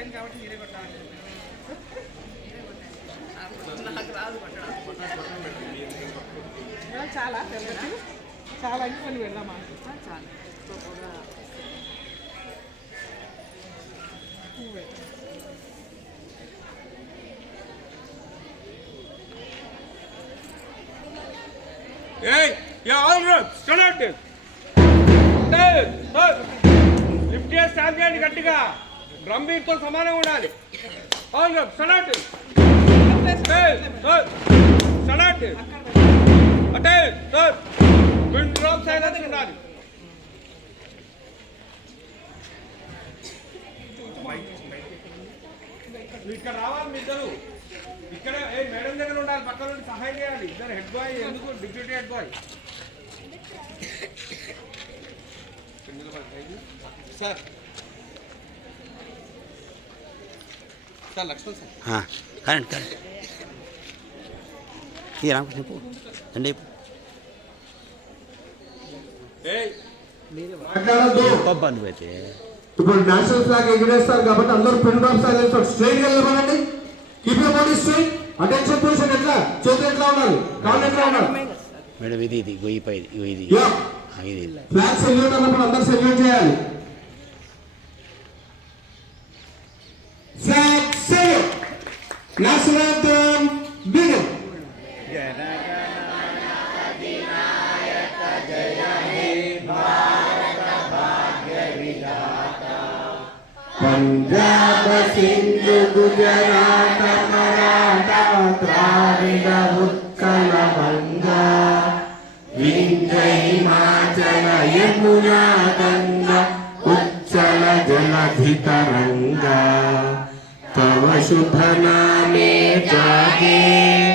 అయింది కాబట్టి మీరే కొట్టాలి. చాలా పెద్దది చాలా ఇంటి పని వెళ్దామా చాలా Hey, yeah, all right, stand out there. Lift చేసి స్టాండ్ చేయండి గట్టిగా. డ్రమ్ బీట్తో సమానంగా ఉండాలి. All right, stand out. Stand out. అంటే సార్ ట్విన్ డ్రమ్ సైలెన్స్ ఉండాలి. ఇక్కడ రావాలి మీ ఇద్దరు. ఇక్కడ మేడం దగ్గర ఉండాలి, పక్కన నుండి సహాయం చేయాలి. ఇద్దరు హెడ్ బాయ్ ఎందుకు deputy head boy sir. Sir Lakshman sir current current ఈ రామకృష్ణ అండి పంపాను అయితే ఇప్పుడు నేషనల్ ఫ్లాగ్ ఎగిరేస్తారు కాబట్టి అందరూ పిన్ డ్రాప్ సైలెన్స్ స్ట్రైట్ వెళ్ళమనండి. Keep your body straight. Attention position ఎట్లా, చేతులు ఎట్లా ఉండాలి, కాళ్ళు ఎట్లా ఉండాలి మేడం. ఇది గొయ్యి పై ఇది ఫ్లాగ్ సెల్యూట్ అన్నప్పుడు అందరూ సెల్యూట్ చేయాలి. Flag salute. National anthem begin. Punjab Sindhu Gujarata Maratha Dravida Utkala Vanga Vindhya Himachala Yamuna Ganga ఉచ్చల జలధి తరంగా తవ శుభ నామే జాగే